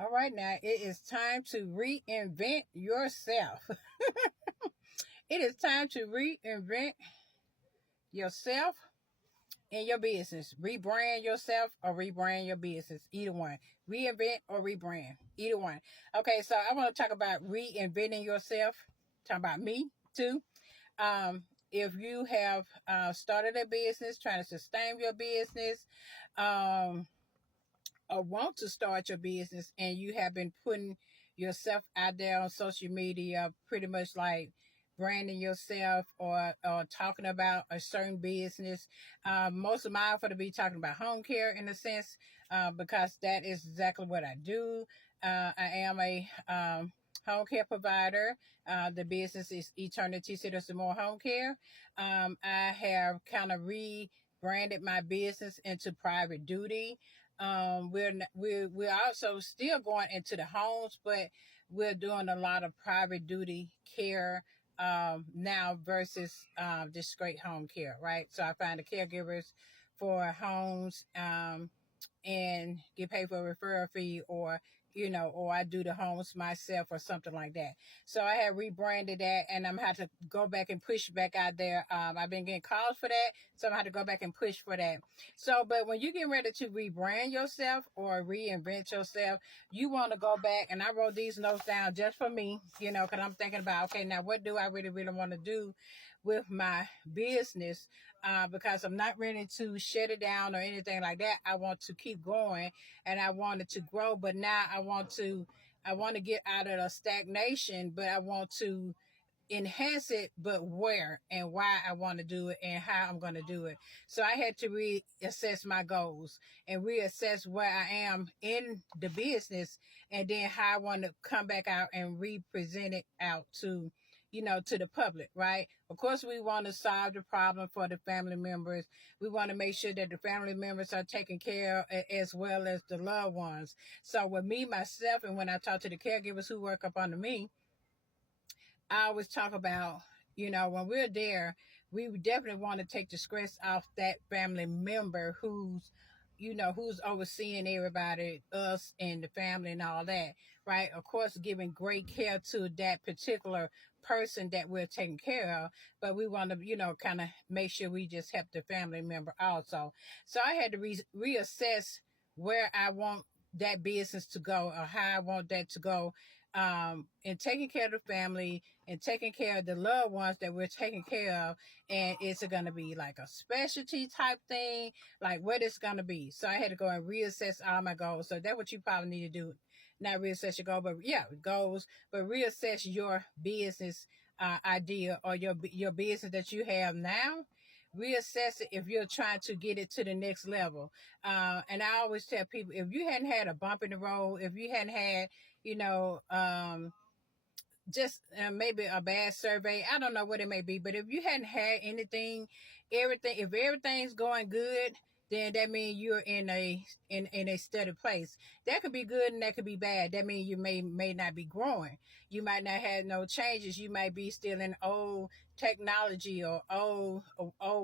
All right, now it is time to reinvent yourself. It is time to reinvent yourself in your business. Rebrand yourself or rebrand your business. Either one. Reinvent or rebrand. Either one. Okay, so I want to talk about reinventing yourself. Talk about me too. If you have started a business, trying to sustain your business, or want to start your business and you have been putting yourself out there on social media, pretty much like branding yourself or talking about a certain business. Most of mine for to be talking about home care in a sense, because that is exactly what I do. I am a home care provider. The business is Eternity Citizen More Home Care. I have kind of rebranded my business into private duty. We're also still going into the homes, but we're doing a lot of private duty care now versus just straight home care, right? So I find the caregivers for homes and get paid for a referral fee, or I do the homes myself or something like that. So I have rebranded that, and I'm had to go back and push back out there. I've been getting calls for that, so I'm had to go back and push for that. So, but when you get ready to rebrand yourself or reinvent yourself, you want to go back, and I wrote these notes down just for me, because I'm thinking about, okay, now what do I really, really want to do with my business? Because I'm not ready to shut it down or anything like that. I want to keep going, and I want it to grow, but now I want to get out of the stagnation, but I want to enhance it, but where and why I want to do it and how I'm going to do it. So I had to reassess my goals and reassess where I am in the business, and then how I want to come back out and represent it out to the public, right? Of course, we want to solve the problem for the family members. We want to make sure that the family members are taken care of as well as the loved ones. So with me, myself, and when I talk to the caregivers who work up under me, I always talk about, when we're there, we definitely want to take the stress off that family member who's overseeing everybody, us and the family and all that, right? Of course, giving great care to that particular person that we're taking care of, but we want to, kind of make sure we just help the family member also. So I had to reassess where I want that business to go or how I want that to go, and taking care of the family and taking care of the loved ones that we're taking care of. And is it going to be like a specialty type thing? Like what it's going to be? So I had to go and reassess all my goals. So that's what you probably need to do. Not reassess your goal, but goals, but reassess your business idea or your business that you have now. Reassess it if you're trying to get it to the next level. And I always tell people, if you hadn't had a bump in the road, if you hadn't had, just maybe a bad survey, I don't know what it may be, but if you hadn't had if everything's going good, then that means you're in a steady place. That could be good and that could be bad. That means you may not be growing. You might not have no changes. You might be still in old technology or old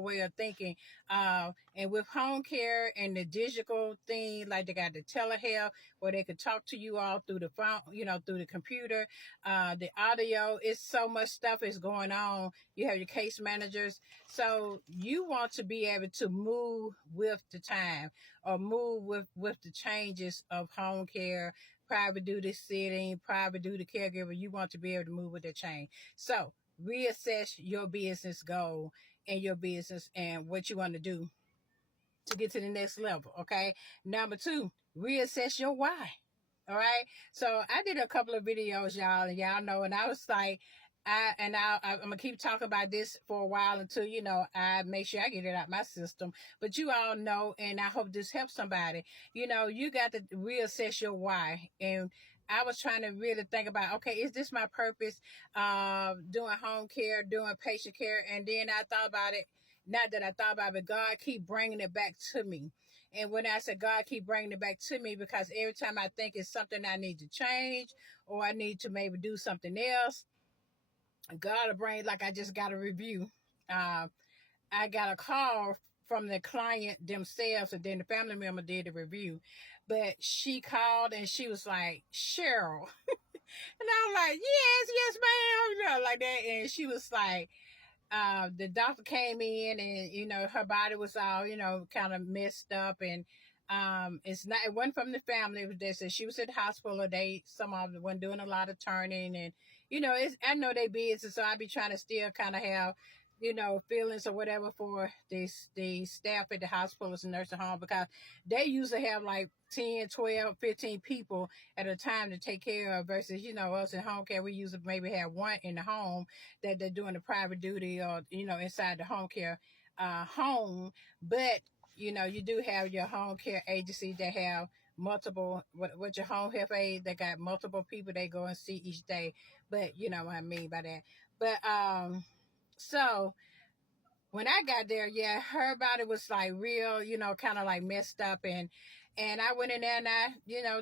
way of thinking. And with home care and the digital thing, like they got the telehealth where they could talk to you all through the phone, through the computer, the audio. It's so much stuff is going on. You have your case managers. So you want to be able to move with the time or move with the changes of home care, private duty sitting, private duty caregiver. You want to be able to move with the change. So reassess your business goal and your business and what you want to do to get to the next level. Okay. Number 2, reassess your why. All right. So I did a couple of videos, y'all, and y'all know, and I was like, I'm gonna keep talking about this for a while until I make sure I get it out my system. But you all know, and I hope this helps somebody. You got to reassess your why. And I was trying to really think about, okay, is this my purpose? Doing home care, doing patient care, and then I thought about it. Not that I thought about it, but God keep bringing it back to me. And when I said God keep bringing it back to me, because every time I think it's something I need to change or I need to maybe do something else, God will bring, like I just got a review. I got a call from the client themselves, and then the family member did the review. But she called and she was like, Cheryl. And I'm like, yes, yes, ma'am, like that. And she was like, the doctor came in and her body was all kind of messed up, and it wasn't from the family. It was they said she was at the hospital. Some of them weren't doing a lot of turning, and I know they busy, so I be trying to still kind of have feelings or whatever for the staff at the hospitals and nursing home, because they usually have like 10, 12, 15 people at a time to take care of, versus us in home care, we usually maybe have one in the home that they're doing the private duty, or inside the home care home. But you do have your home care agency that have multiple, what your home health aide, they got multiple people they go and see each day. But you know what I mean by that. But so when I got there, yeah, her body was like real, kind of like messed up, and I went in there and I,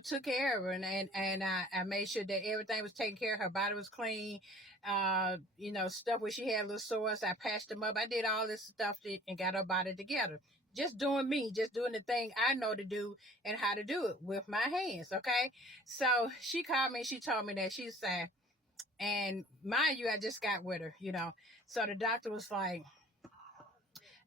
took care of her, and I made sure that everything was taken care of. Her body was clean, stuff where she had little sores, I patched them up. I did all this stuff and got her body together. Just doing me, just doing the thing I know to do and how to do it with my hands. Okay, so she called me. She told me that she's sad, and mind you, I just got with her, So the doctor was like,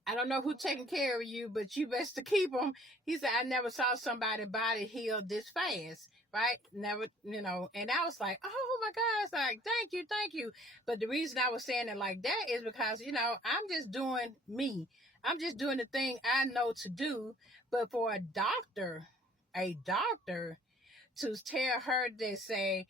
I don't know who taking care of you, but you best to keep them. He said, I never saw somebody body heal this fast, right? Never, and I was like, oh my God. It's like, thank you. But the reason I was saying it like that is because, I'm just doing me. I'm just doing the thing I know to do. But for a doctor to tell her to say,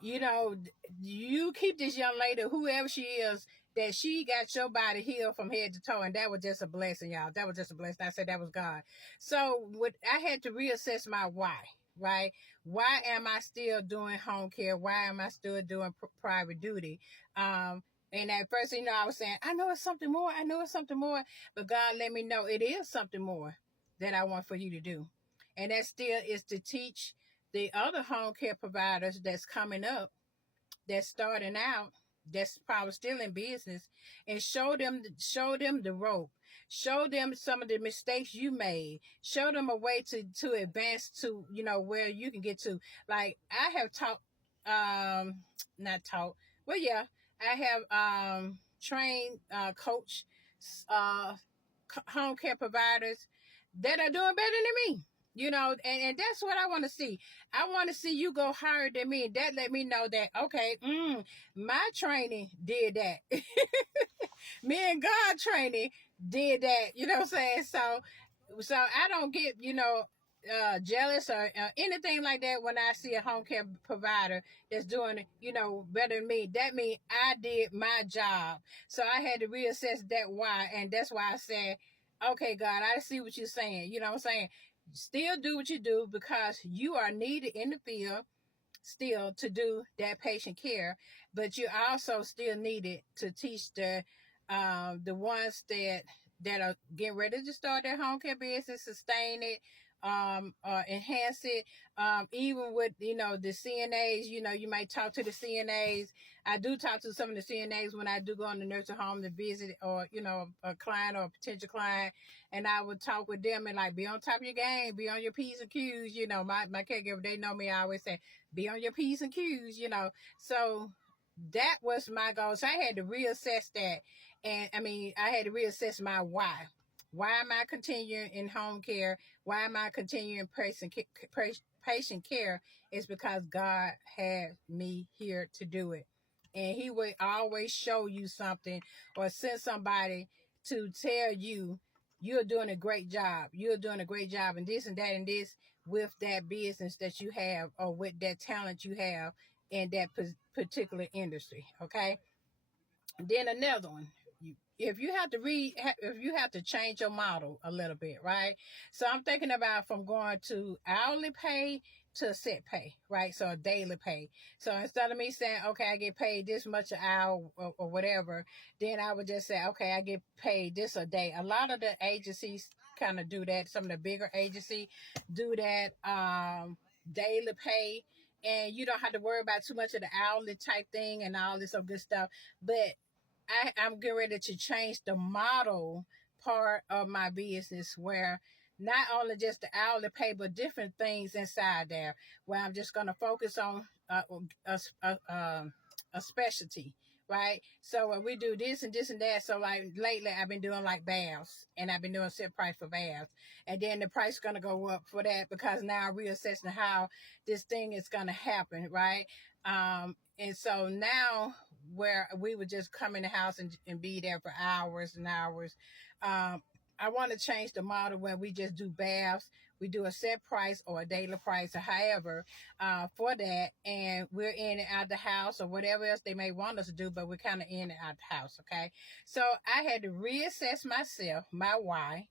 you know, you keep this young lady, whoever she is, that she got your body healed from head to toe, and that was just a blessing, y'all. That was just a blessing. I said that was God. So I had to reassess my why, right? Why am I still doing home care? Why am I still doing private duty? And at first, I was saying, I know it's something more. I know it's something more. But God let me know it is something more that I want for you to do. And that still is to teach the other home care providers that's coming up, that's starting out, that's probably still in business, and show them the rope, show them some of the mistakes you made, show them a way to advance to where you can get to. Like I have taught, not taught, well, yeah, I have trained, coach, uh home care providers that are doing better than me. And that's what I want to see. I want to see you go higher than me. And that let me know that, okay, my training did that. Me and God training did that. You know what I'm saying? So I don't get, jealous or anything like that when I see a home care provider that's doing, better than me. That means I did my job. So I had to reassess that why. And that's why I said, okay, God, I see what you're saying. You know what I'm saying? Still do what you do, because you are needed in the field still to do that patient care, but you also still needed to teach the ones that are getting ready to start their home care business, sustain it, enhance it. Even with the CNAs, you might talk to the CNAs. I do talk to some of the CNAs when I do go in the nursing home to visit, or a client or a potential client, and I would talk with them and like, be on top of your game, be on your P's and Q's. My caregiver, they know me. I always say, be on your P's and Q's. So that was my goal. So I had to reassess that, and I had to reassess my why. Why am I continuing in home care? Why am I continuing patient care? Is because God had me here to do it. And he would always show you something or send somebody to tell you, you're doing a great job. You're doing a great job in this and that and this, with that business that you have, or with that talent you have in that particular industry. Okay. Then another one, if you have to if you have to change your model a little bit, right? So I'm thinking about from going to hourly pay to set pay, right? So a daily pay. So instead of me saying, okay, I get paid this much an hour, or whatever, then I would just say, okay, I get paid this a day. A lot of the agencies kind of do that. Some of the bigger agencies do that, daily pay. And you don't have to worry about too much of the hourly type thing and all this other good stuff. But I'm getting ready to change the model part of my business, where not only just the hourly pay, but different things inside there where I'm just going to focus on a, a, a, a specialty, right? So we do this and this and that. So like lately I've been doing like baths, and I've been doing set price for baths. And then the price is going to go up for that because now I'm reassessing how this thing is going to happen, right? And so now where we would just come in the house and be there for hours and hours, I want to change the model where we just do baths. We do a set price or a daily price or however for that. And we're in and out the house or whatever else they may want us to do, but we're kind of in and out the house, okay? So I had to reassess myself, my why.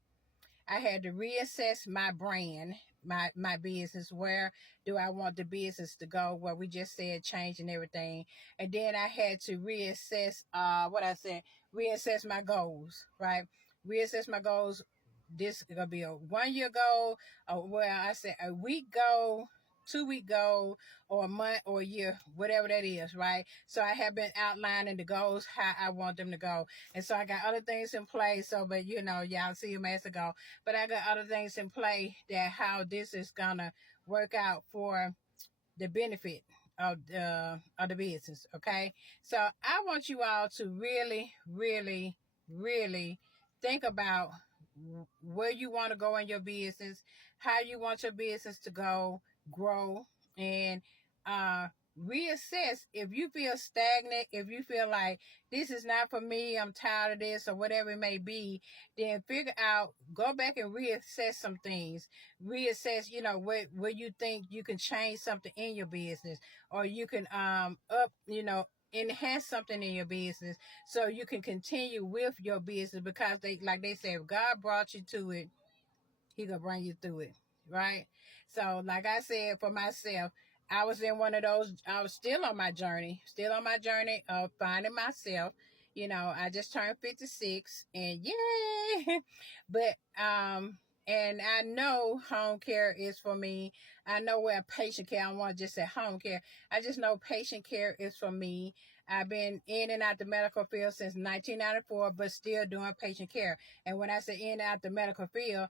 I had to reassess my brand, my business. Where do I want the business to go? Where we just said change and everything. And then I had to reassess reassess my goals, right? Reassess my goals. This is gonna be a 1 year goal, or where I said a week goal, 2 week goal, or a month or a year, whatever that is, right? So I have been outlining the goals, how I want them to go. And so I got other things in place. So, but y'all see them as I go. But I got other things in play that how this is gonna work out for the benefit of the business. Okay. So I want you all to really, really, really think about where you want to go in your business, how you want your business to go, grow, and uh reassess. If you feel stagnant, if you feel like this is not for me, I'm tired of this, or whatever it may be, then figure out, go back and reassess some things. Reassess, where you think you can change something in your business, or you can enhance something in your business so you can continue with your business, because they say, if God brought you to it, he gonna bring you through it, right? So like I said, for myself, I was in one of those, I was still on my journey of finding myself. I just turned 56 and yay. But and I know home care is for me. I know where patient care, I don't want to just say home care. I just know patient care is for me. I've been in and out the medical field since 1994, but still doing patient care. And when I say in and out the medical field,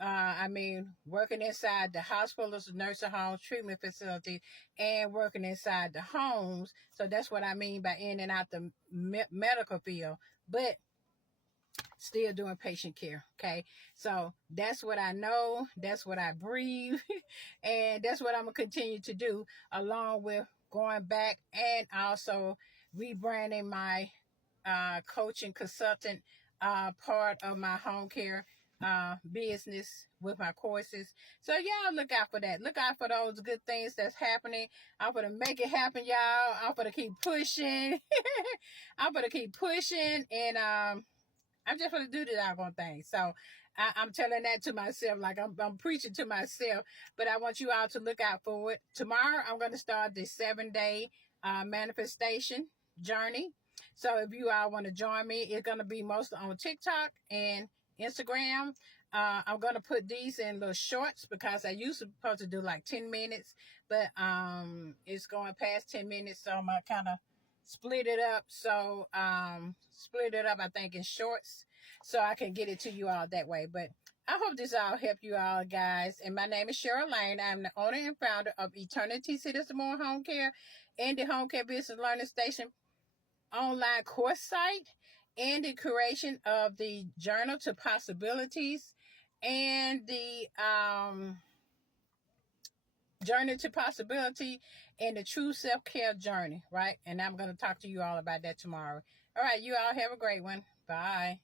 I mean, working inside the hospitals, nursing homes, treatment facilities, and working inside the homes. So that's what I mean by in and out the medical field, but still doing patient care. Okay. So that's what I know. That's what I breathe. And that's what I'm going to continue to do, along with going back and also rebranding my coaching consultant part of my home care business with my courses. So y'all look out for that. Look out for those good things that's happening. I'm gonna make it happen, y'all. I'm gonna keep pushing. I'm gonna keep pushing, and I'm just gonna do the doggone thing. So I'm telling that to myself, like I'm preaching to myself. But I want you all to look out for it. Tomorrow I'm gonna start the 7-day manifestation journey. So if you all want to join me, it's gonna be mostly on TikTok and Instagram. I'm gonna put these in little shorts because I used to supposed to do like 10 minutes, but it's going past 10 minutes, so I'm gonna kind of split it up. So I think in shorts, so I can get it to you all that way. But I hope this all helped you all, guys. And my name is Cheryl Lane. I'm the owner and founder of Eternity Citizen More Home Care and the Home Care Business Learning Station online course site, and the creation of the Journal to Possibilities and the Journey to Possibility and the True Self-Care Journey, right? And I'm going to talk to you all about that tomorrow. All right, you all have a great one. Bye.